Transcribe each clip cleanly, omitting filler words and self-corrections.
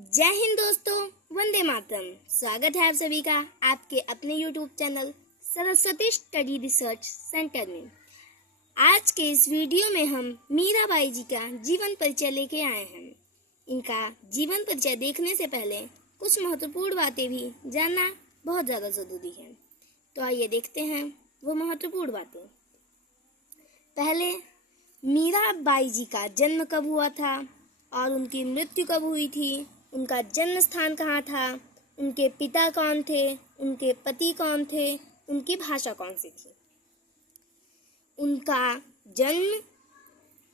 जय हिंद दोस्तों, वंदे मातरम। स्वागत है आप सभी का आपके अपने YouTube channel Saraswati study research centre में। आज के इस वीडियो में हम मीराबाई जी का जीवन परिचय लेके आए हैं। इनका जीवन परिचय देखने से पहले कुछ महत्वपूर्ण बातें भी जानना बहुत ज़्यादा ज़रूरी है। तो आइए देखते हैं वो महत्वपूर्ण बातें। पहले मीराबाई जी का जन्म कब हुआ था और उनकी मृत्यु कब हुई थी, उनका जन्म स्थान कहाँ था, उनके पिता कौन थे, उनके पति कौन थे, उनकी भाषा कौन सी थी। उनका जन्म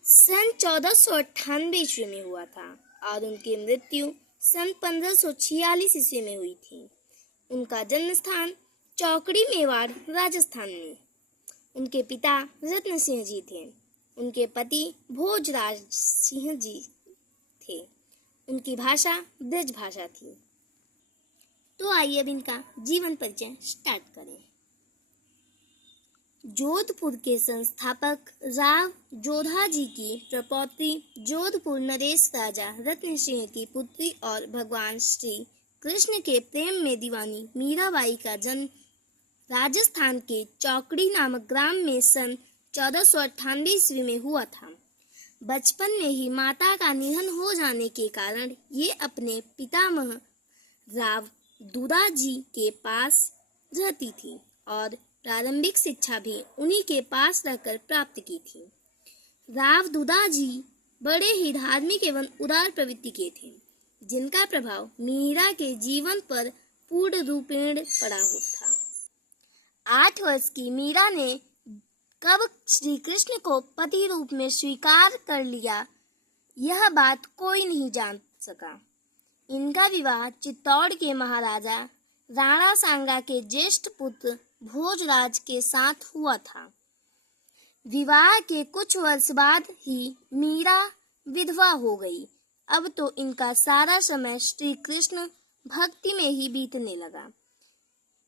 सन 1498 ईस्वी में हुआ था और उनकी मृत्यु सन 1546 ईस्वी में हुई थी। उनका जन्म स्थान चौकड़ी मेवाड़ राजस्थान में। उनके पिता रत्न सिंह जी थे। उनके पति भोजराज सिंह जी थे। उनकी भाषा ब्रज भाषा थी। तो आइए अब इनका जीवन परिचय स्टार्ट करें। जोधपुर के संस्थापक राव जोधा जी की प्रपौत्री, जोधपुर नरेश राजा रत्न सिंह की पुत्री और भगवान श्री कृष्ण के प्रेम में दीवानी मीराबाई का जन्म राजस्थान के चौकड़ी नामक ग्राम में सन 1498 ईस्वी में हुआ था। बचपन में ही माता का निधन हो जाने के कारण ये अपने पितामह राव दुदा जी के पास रहती थी और प्रारंभिक शिक्षा भी उन्हीं के पास रहकर प्राप्त की थी। राव दुदा जी बड़े ही धार्मिक एवं उदार प्रवृत्ति के थे, जिनका प्रभाव मीरा के जीवन पर पूर्ण रूपेण पड़ा था। 8 वर्ष की मीरा ने कब श्री कृष्ण को पति रूप में स्वीकार कर लिया, यह बात कोई नहीं जान सका। इनका विवाह चित्तौड़ के महाराजा राणा सांगा के ज्येष्ठ पुत्र भोजराज के साथ हुआ था। विवाह के कुछ वर्ष बाद ही मीरा विधवा हो गई। अब तो इनका सारा समय श्री कृष्ण भक्ति में ही बीतने लगा।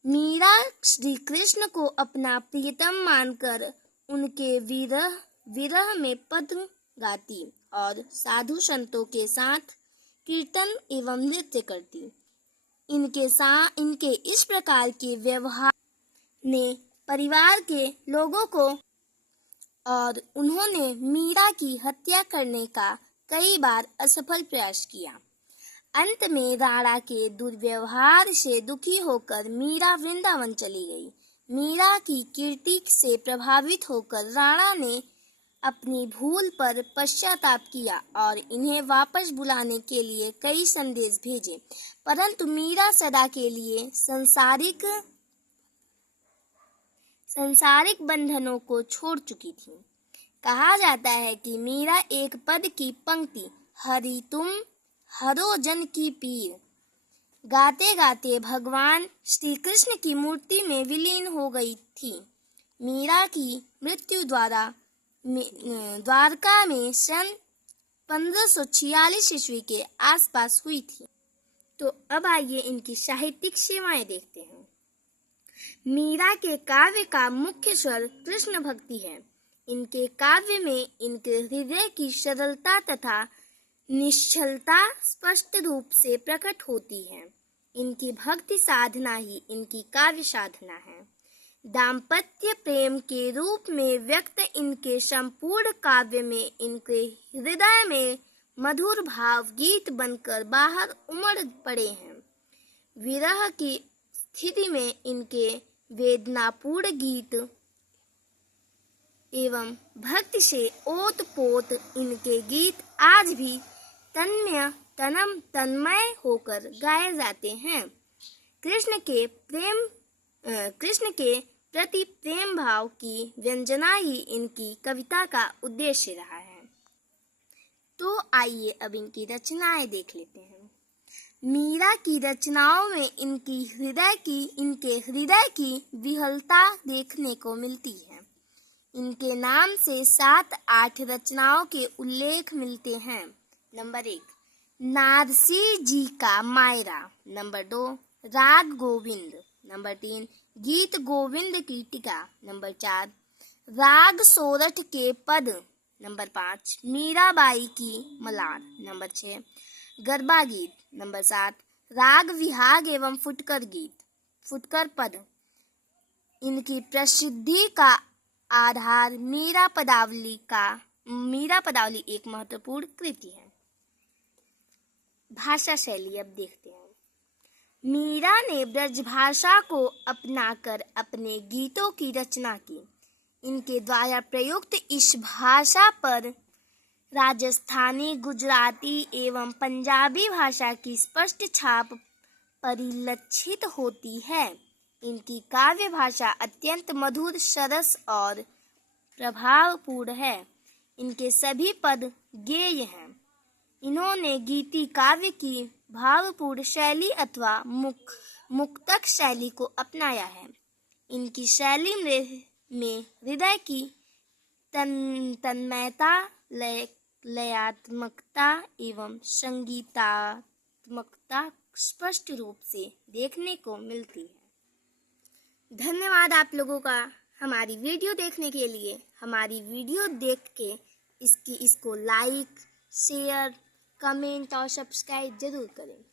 मीरा श्री कृष्ण को अपना प्रियतम मानकर उनके विरह में पद गाती और साधु संतों के साथ कीर्तन एवं नृत्य करती। इनके इस प्रकार के व्यवहार ने परिवार के लोगों को और उन्होंने मीरा की हत्या करने का कई बार असफल प्रयास किया। अंत में राणा के दुर्व्यवहार से दुखी होकर मीरा वृंदावन चली गई। मीरा की कीर्ति से प्रभावित होकर राणा ने अपनी भूल पर पश्चाताप किया और इन्हें वापस बुलाने के लिए कई संदेश भेजे, परंतु मीरा सदा के लिए संसारिक बंधनों को छोड़ चुकी थी। कहा जाता है कि मीरा एक पद की पंक्ति हरि तुम हरो जन की पीर गाते गाते भगवान श्री कृष्ण की मूर्ति में विलीन हो गई थी। मीरा की मृत्यु द्वारका में सन 1546 ईस्वी के आसपास हुई थी। तो अब आइए इनकी साहित्यिक सेवाएं देखते हैं। मीरा के काव्य का मुख्य स्वर कृष्ण भक्ति है। इनके काव्य में इनके हृदय की सरलता तथा निश्चलता स्पष्ट रूप से प्रकट होती है। इनकी भक्ति साधना ही इनकी काव्य साधना है। दाम्पत्य प्रेम के रूप में व्यक्त इनके संपूर्ण काव्य में इनके हृदय में मधुर भाव गीत बनकर बाहर उमड़ पड़े हैं। विरह की स्थिति में इनके वेदनापूर्ण गीत एवं भक्ति से ओतप्रोत इनके गीत आज भी तन्मय होकर गाए जाते हैं। कृष्ण के प्रति प्रेम भाव की व्यंजना ही इनकी कविता का उद्देश्य रहा है। तो आइए अब इनकी रचनाएं देख लेते हैं। मीरा की रचनाओं में इनके हृदय की विहलता देखने को मिलती है। इनके नाम से 7-8 रचनाओं के उल्लेख मिलते हैं। नंबर 1 नारसी जी का मायरा। नंबर 2 राग गोविंद। नंबर 3 गीत गोविंद की टीका। नंबर 4 राग सोरठ के पद। नंबर 5 मीराबाई की मलार। नंबर 6 गरबा गीत। नंबर 7 राग विहाग एवं फुटकर गीत, फुटकर पद। इनकी प्रसिद्धि का आधार मीरा पदावली एक महत्वपूर्ण कृति है। भाषा शैली अब देखते हैं। मीरा ने ब्रज भाषा को अपनाकर अपने गीतों की रचना की। इनके द्वारा प्रयुक्त इस भाषा पर राजस्थानी, गुजराती एवं पंजाबी भाषा की स्पष्ट छाप परिलक्षित होती है। इनकी काव्य भाषा अत्यंत मधुर, सरस और प्रभावपूर्ण है। इनके सभी पद गेय हैं। इन्होंने गीति काव्य की भावपूर्ण शैली अथवा मुक्तक शैली को अपनाया है। इनकी शैली में हृदय की तन्मयता, लयात्मकता एवं संगीतात्मकता स्पष्ट रूप से देखने को मिलती है। धन्यवाद आप लोगों का हमारी वीडियो देखने के लिए। हमारी वीडियो देख के इसको लाइक, शेयर, कमेंट और सब्सक्राइब जरूर करें।